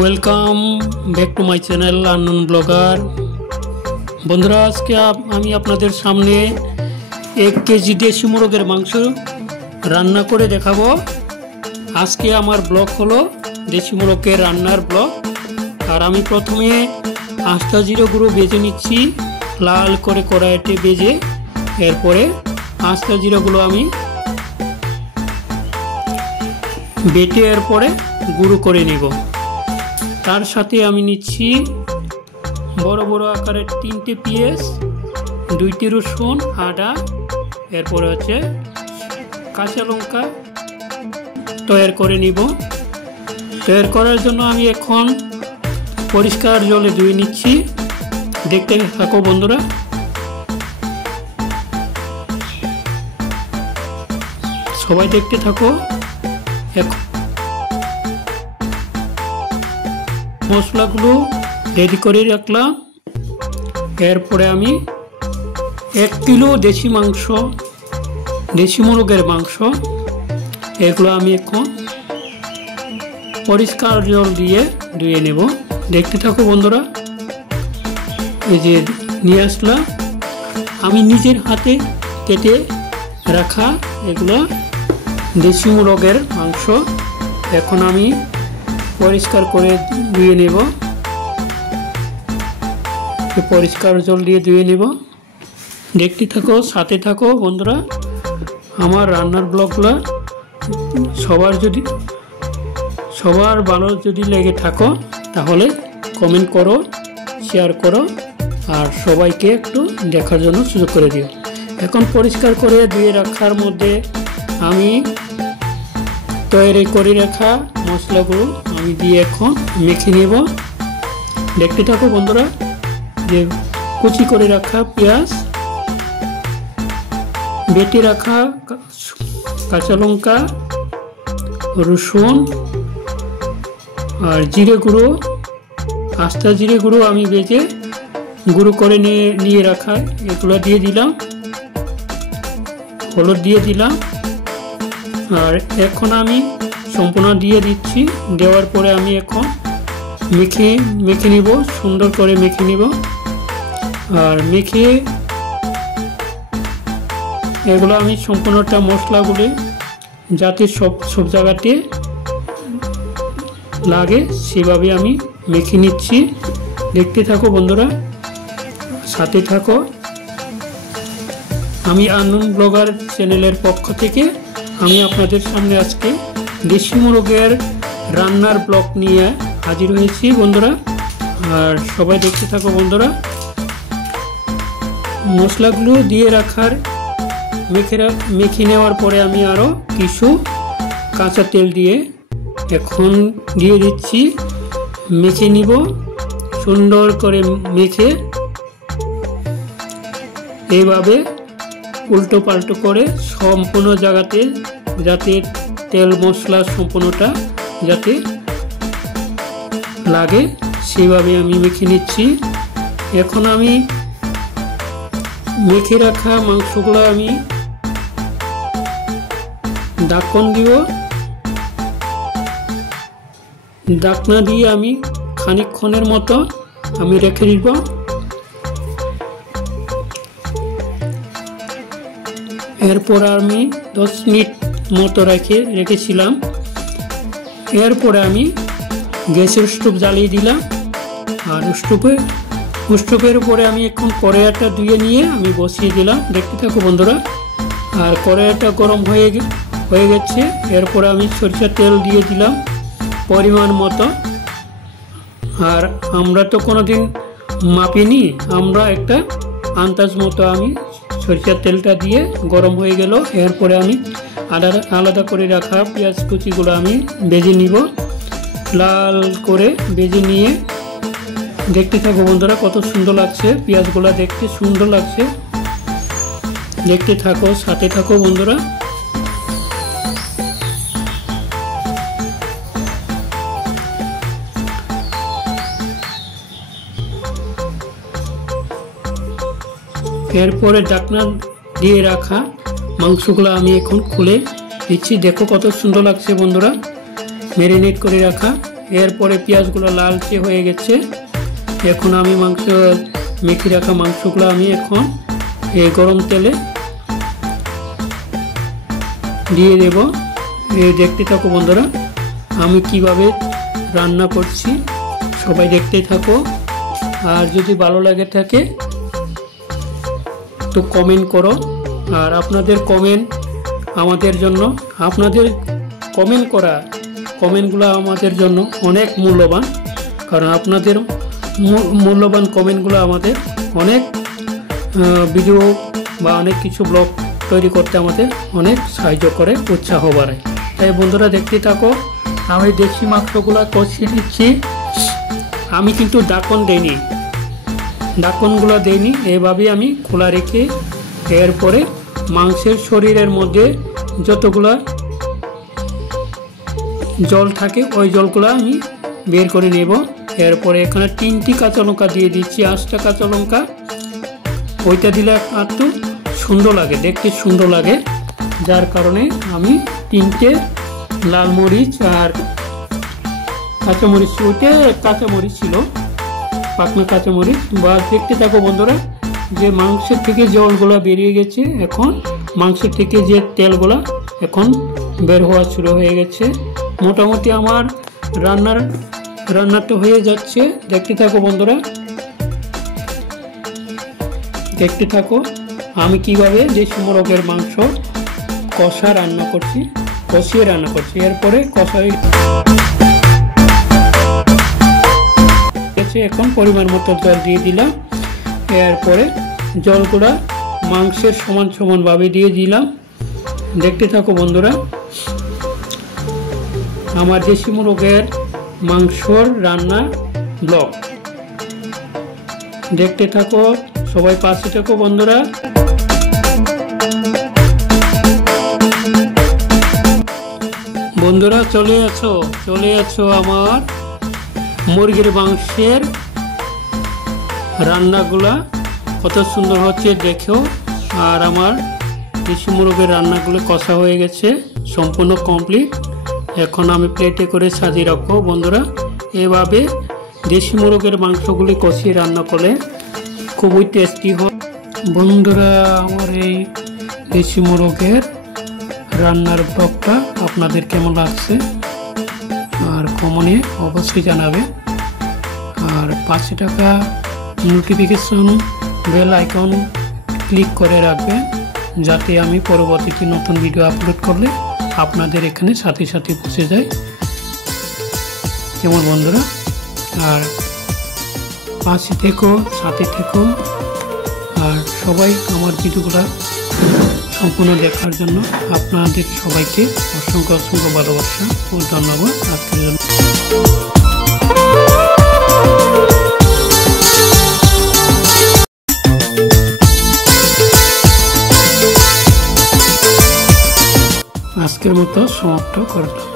Welcome back to my channel unknown blogger. বন্ধুরা, আজকে আমি আপনাদের সামনে 1 কেজি দেশি মোরগের মাংস রান্না করে দেখাবো। আজকে আমার ব্লগ হলো দেশি মোরগের রান্নার ব্লগ। আর আমি প্রথমে আস্তা জিরে গুঁড়ো বেজে নিচ্ছি, লাল করে কড়াইতে বেজে। এরপরে আস্তা জিরাগুলো আমি বেটে এরপরে গুঁড়ো করে নিব। তার সাথে আমি নিচ্ছি বড় বড় আকারের 3টে পেঁয়াজ, 2টি রসুন, আদা, এরপরে হচ্ছে কাঁচা লঙ্কা তৈরি করে নিব। তৈরি করার জন্য আমি এখন পরিষ্কার জলে ধুয়ে নিচ্ছি। দেখতে থাকো বন্ধুরা। সবাই দেখতে থাকো। মশলাগুলো রেডি করে রাখলাম। এরপরে আমি 1 কিলো দেশি মাংস, দেশি মুরগের মাংস, এগুলো আমি এখন পরিষ্কার জল দিয়ে ধুয়ে নেব। দেখতে থাকো বন্ধুরা। এই যে নিয়ে আসলাম আমি নিজের হাতে কেটে রাখা এগুলো দেশি মুরগের মাংস। এখন আমি পরিষ্কার করে ধুয়ে নেব। পরিষ্কার জল দিয়ে ধুয়ে নেব। দেখতে থাকো, সাথে থাকো বন্ধুরা। আমার রান্নার ব্লগগুলো সবার ভালো যদি লেগে থাকো তাহলে কমেন্ট করো, শেয়ার করো, আর সবাইকে একটু দেখার জন্য সুযোগ করে দিও। এখন পরিষ্কার করে ধুয়ে রাখার মধ্যে আমি তৈরি করে রাখা মশলাগুলো আমি দিয়ে এখন মেখে নেব। দেখতে থাকো বন্ধুরা। যে কুচি করে রাখা পেঁয়াজ, বেটে রাখা কাঁচা লঙ্কা, রসুন আর জিরে গুঁড়ো, আস্তা জিরে গুঁড়ো আমি বেজে গুঁড়ো করে নিয়ে রাখা, এগুলো দিয়ে দিলাম। হলুদ দিয়ে দিলাম। আর এখন আমি সম্পূর্ণ দিয়ে দিচ্ছি। দেওয়ার পরে আমি এখন মেখে নিব, সুন্দর করে মেখে নিব। আর মেখে এগুলো আমি সম্পূর্ণটা মশলাগুলি যাতে সব জায়গাতে লাগে সেভাবে আমি মেখে নিচ্ছি। দেখতে থাকো বন্ধুরা, সাথে থাকো। আমি আননোন ব্লগার চ্যানেলের পক্ষ থেকে আমি আপনাদের সামনে আজকে দেশি মুরগের রান্নার ব্লগ নিয়ে হাজির হয়েছি বন্ধুরা। আর সবাই দেখতে থাকো বন্ধুরা। মশলাগুলো দিয়ে রাখার মেখে নেওয়ার পরে আমি আরও কিছু কাঁচা তেল দিয়ে এখন দিয়ে দিচ্ছি। মেখে নিব সুন্দর করে। মেখে এইভাবে উল্টো পাল্টো করে সম্পূর্ণ জায়গাতে যাতে তেল মশলা সম্পূর্ণটা যাতে লাগে সেভাবে আমি মেখে নিচ্ছি। এখন আমি মেখে রাখা মাংসগুলো আমি ঢাকন দিব। ঢাকনা দিয়ে আমি খানিকক্ষণের মতো আমি রেখে দিব। এরপর আমি 10 মিনিট মতো রেখেছিলাম। এরপরে আমি গ্যাসের স্টোভ জ্বালিয়ে দিলাম। আর স্টোভের উপরে আমি এখন কড়াইটা ধুয়ে নিয়ে আমি বসিয়ে দিলাম। দেখতে থাকো বন্ধুরা। আর কড়াইটা গরম হয়ে গেছে। এরপরে আমি সরিষার তেল দিয়ে দিলাম পরিমাণ মতো। আর আমরা তো কোনোদিন মাপিনি, আমরা একটা আন্দাজ মতো আমি সরিষার তেলটা দিয়ে গরম হয়ে গেল। এরপরে আমি আলাদা করে রাখা পেঁয়াজ কুচিগুলো আমি ভেজে নিব, লাল করে ভেজে নিয়ে। দেখতে থাকো বন্ধুরা, কত সুন্দর লাগছে পেঁয়াজগুলো, দেখতে সুন্দর লাগছে। দেখতে থাকো, সাথে থাকো বন্ধুরা। এরপরে ঢাকনা দিয়ে রাখা মাংসগুলো আমি এখন খুলে দিচ্ছি। দেখো কত সুন্দর লাগছে বন্ধুরা, ম্যারিনেট করে রাখা। এরপরে পেঁয়াজগুলো লালচে হয়ে গেছে। এখন আমি মাংস মেখে রাখা মাংসগুলো আমি এখন এই গরম তেলে দিয়ে দেব। দেখতে থাকো বন্ধুরা আমি কিভাবে রান্না করছি, সবাই দেখতে থাকো। আর যদি ভালো লাগে থাকে তো কমেন্ট করো। আর আপনাদের কমেন্ট আমাদের জন্য, আপনাদের কমেন্ট করা কমেন্টগুলো আমাদের জন্য অনেক মূল্যবান, কারণ আপনাদের মূল্যবান কমেন্টগুলো আমাদের অনেক ভিডিও বা অনেক কিছু ব্লগ তৈরি করতে আমাদের অনেক সাহায্য করে, উৎসাহ বাড়ায়। তাই বন্ধুরা দেখতে থাকো। আমি দেশি মাংসগুলো কষিয়ে দিচ্ছি। আমি কিন্তু ঢাকনগুলো দেইনি, এভাবেই আমি খোলা রেখে এরপরে মাংসের শরীরের মধ্যে যতগুলা জল থাকে ওই জলগুলো আমি বের করে নেব। এরপরে এখানে 3টি কাঁচা লঙ্কা দিয়ে দিচ্ছি, 8টা কাঁচা লঙ্কা। ওইটা দিলে একটু সুন্দর লাগে, দেখতে সুন্দর লাগে, যার কারণে আমি 3টে লাল মরিচ আর কাঁচামরিচ, ওইটা কাঁচামরিচ ছিল, পাকনা কাঁচামরিচ। বা দেখতে থাকো বন্ধুরা যে মাংসের থেকে জলগুলো বেরিয়ে গেছে, এখন মাংসের থেকে যে তেলগুলো এখন বের হওয়া শুরু হয়ে গেছে। মোটামুটি আমার রান্নাটা হয়ে যাচ্ছে। দেখতে থাকো বন্ধুরা, দেখতে থাকো আমি কিভাবে দেশি মোরগের মাংস কষিয়ে রান্না করছি। এরপরে কষাই এখন পরিমাণ মতো জল দিয়ে দিলাম। এরপরে জলগুলা মাংসের সমান ভাবে দিয়ে দিলাম। দেখতে থাকো বন্ধুরা আমার দেশি মোরগের মাংসর রান্না ব্লগ, দেখতে থাকো, সবাই পাশে থাকো বন্ধুরা। বন্ধুরা চলে আছো আমার মুরগির মাংসের রান্নাগুলা কত সুন্দর হচ্ছে দেখো। আর আমার দেশি মুরগের রান্নাগুলো কষা হয়ে গেছে, সম্পূর্ণ কমপ্লিট। এখন আমি প্লেটে করে সাজিয়ে রাখবো। বন্ধুরা এভাবে দেশি মুরগের মাংসগুলি কষিয়ে রান্না করলে খুবই টেস্টি হয়। বন্ধুরা আমার এই দেশি মুরগের রান্নার ব্লগটা আপনাদের কেমন লাগছে আর কমেন্টে অবশ্যই জানাবে। আর পাশে থাকা নোটিফিকেশন বেল আইকন ক্লিক করে রাখবেন, যাতে আমি পরবর্তীতে নতুন ভিডিও আপলোড করলে আপনাদের এখানে সাথে পৌঁছে যায়। কেমন বন্ধুরা? আর পাশে থেকো, সাথে থেকো। আর সবাই আমার ভিডিওগুলো সম্পূর্ণ দেখার জন্য আপনাদের সবাইকে অসংখ্য ভালোবাসা ও ধন্যবাদ আজকের জন্য। আজকের মতো সমাপ্ত করলাম।